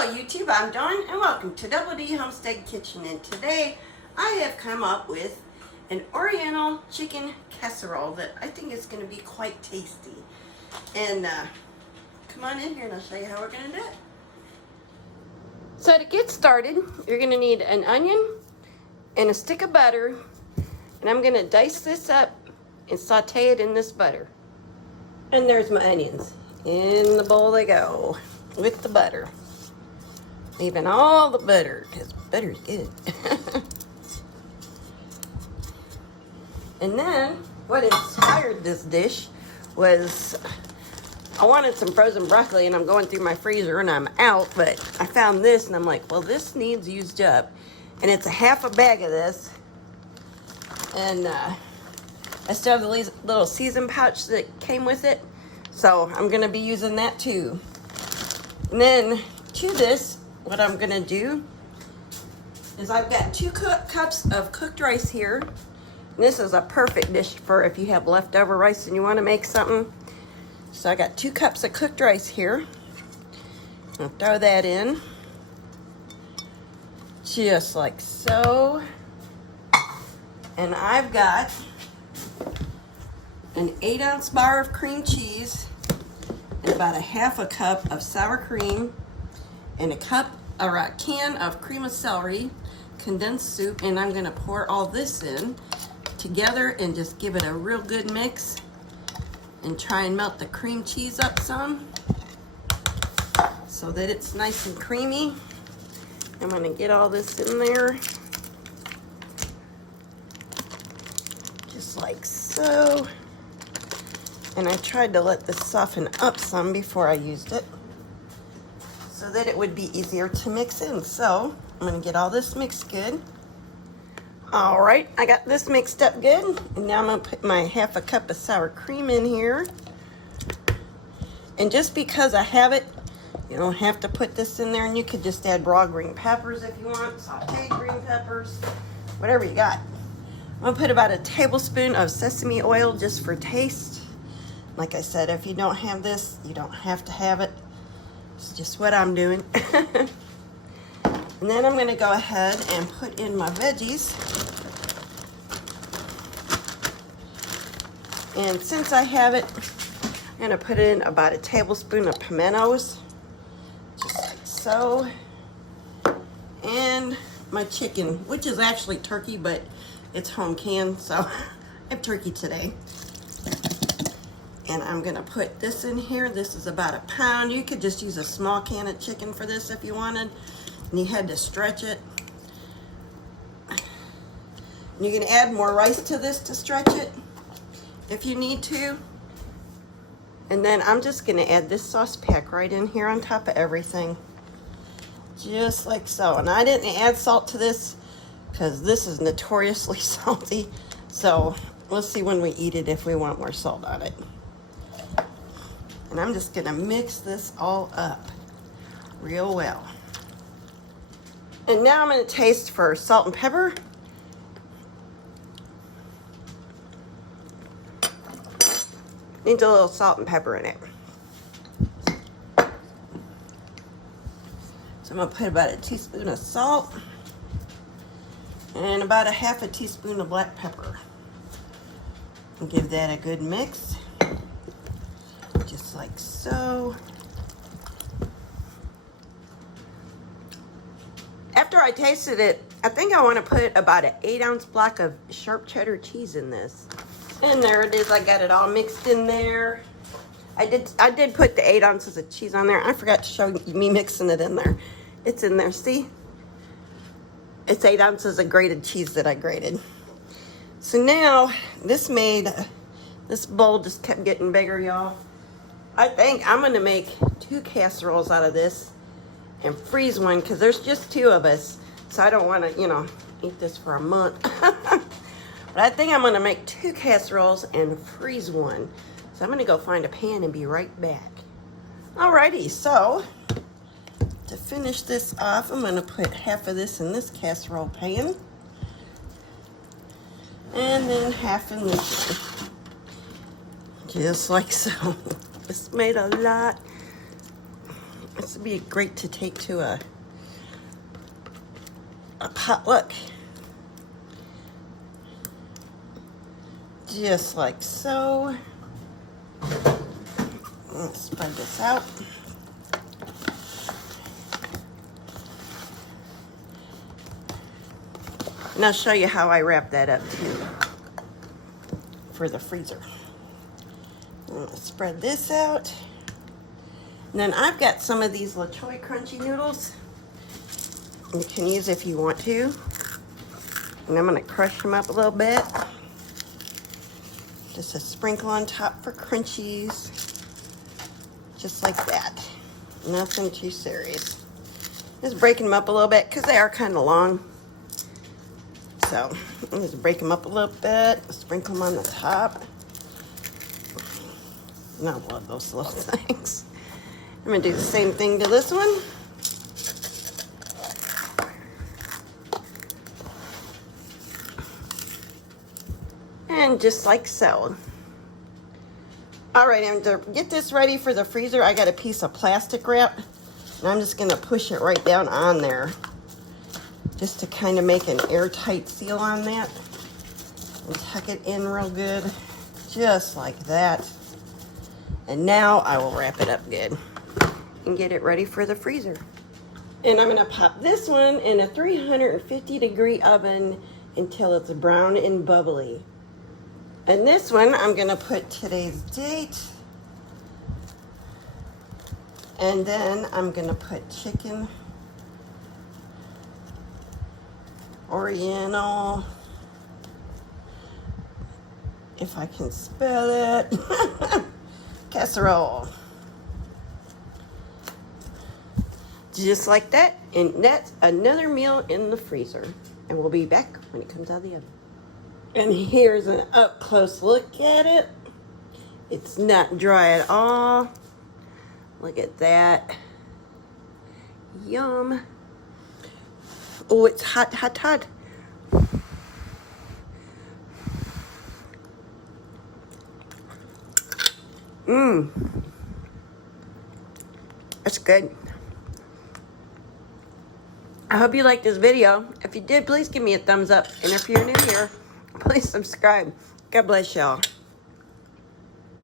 Hello YouTube, I'm Dawn and welcome to Double D Homestead Kitchen, and today I have come up with an Oriental chicken casserole that I think is going to be quite tasty. And come on in here and I'll show you how we're going to do it. So to get started, you're going to need an onion and a stick of butter, and I'm going to dice this up and saute it in this butter. And there's my onions. In the bowl they go with the butter. Leaving all the butter, because butter's good. And then, what inspired this dish was, I wanted some frozen broccoli, and I'm going through my freezer, and I'm out, but I found this, and I'm like, well, this needs used up. And it's a half a bag of this. And I still have the little season pouch that came with it, so I'm going to be using that too. And then, to this, what I'm going to do is I've got 2 cups of cooked rice here. And this is a perfect dish for if you have leftover rice and you want to make something. So I got 2 cups of cooked rice here. I'll throw that in. Just like so. And I've got an 8-ounce bar of cream cheese and about a half a cup of sour cream and a can of cream of celery, condensed soup, and I'm gonna pour all this in together and just give it a real good mix and try and melt the cream cheese up some so that it's nice and creamy. I'm gonna get all this in there, just like so. And I tried to let this soften up some before I used it, so that it would be easier to mix in. So I'm gonna get all this mixed good. All right, I got this mixed up good. And now I'm gonna put my half a cup of sour cream in here. And just because I have it, you don't have to put this in there, and you could just add raw green peppers if you want, sauteed green peppers, whatever you got. I'm gonna put about a tablespoon of sesame oil just for taste. Like I said, if you don't have this, you don't have to have it. It's just what I'm doing. And then I'm going to go ahead and put in my veggies. And since I have it, I'm going to put in about a tablespoon of pimentos. Just like so. And my chicken, which is actually turkey, but it's home canned, so I have turkey today. And I'm gonna put this in here. This is about a pound. You could just use a small can of chicken for this if you wanted, and you had to stretch it. And you can add more rice to this to stretch it if you need to. And then I'm just gonna add this sauce pack right in here on top of everything. Just like so. And I didn't add salt to this because this is notoriously salty. So we'll see when we eat it if we want more salt on it. And I'm just gonna mix this all up real well. And now I'm gonna taste for salt and pepper. Needs a little salt and pepper in it. So I'm gonna put about a teaspoon of salt and about a half a teaspoon of black pepper. And give that a good mix. Just like so. After I tasted it, I think I want to put about an 8-ounce block of sharp cheddar cheese in this. And there it is. I got it all mixed in there. I did put the 8 ounces of cheese on there. I forgot to show me mixing it in there. It's in there. See? It's 8 ounces of grated cheese that I grated. So now this bowl just kept getting bigger, y'all. I think I'm going to make 2 casseroles out of this and freeze one because there's just 2 of us. So I don't want to, eat this for a month. But I think I'm going to make 2 casseroles and freeze one. So I'm going to go find a pan and be right back. Alrighty, so to finish this off, I'm going to put half of this in this casserole pan. And then half in this one. Just like so. It's made a lot. This would be great to take to a potluck. Just like so. Let's spread this out. And I'll show you how I wrap that up too for the freezer. I'm gonna spread this out. And then I've got some of these LaChoy crunchy noodles. You can use if you want to. And I'm gonna crush them up a little bit. Just a sprinkle on top for crunchies. Just like that. Nothing too serious. Just breaking them up a little bit because they are kind of long. So I'm just break them up a little bit. Sprinkle them on the top. And I love those little things. I'm gonna do the same thing to this one. And just like so. All right, and to get this ready for the freezer, I got a piece of plastic wrap. And I'm just gonna push it right down on there. Just to kind of make an airtight seal on that. And tuck it in real good. Just like that. And now I will wrap it up good. And get it ready for the freezer. And I'm gonna pop this one in a 350-degree oven until it's brown and bubbly. And this one, I'm gonna put today's date. And then I'm gonna put chicken, Oriental, if I can spell it, Casserole. Just like that, and that's another meal in the freezer. And we'll be back when it comes out of the oven. And here's an up-close look at it. It's not dry at all. Look at that. Yum. Oh, it's hot, hot, hot. Mmm. That's good. I hope you liked this video. If you did, please give me a thumbs up. And if you're new here, please subscribe. God bless y'all.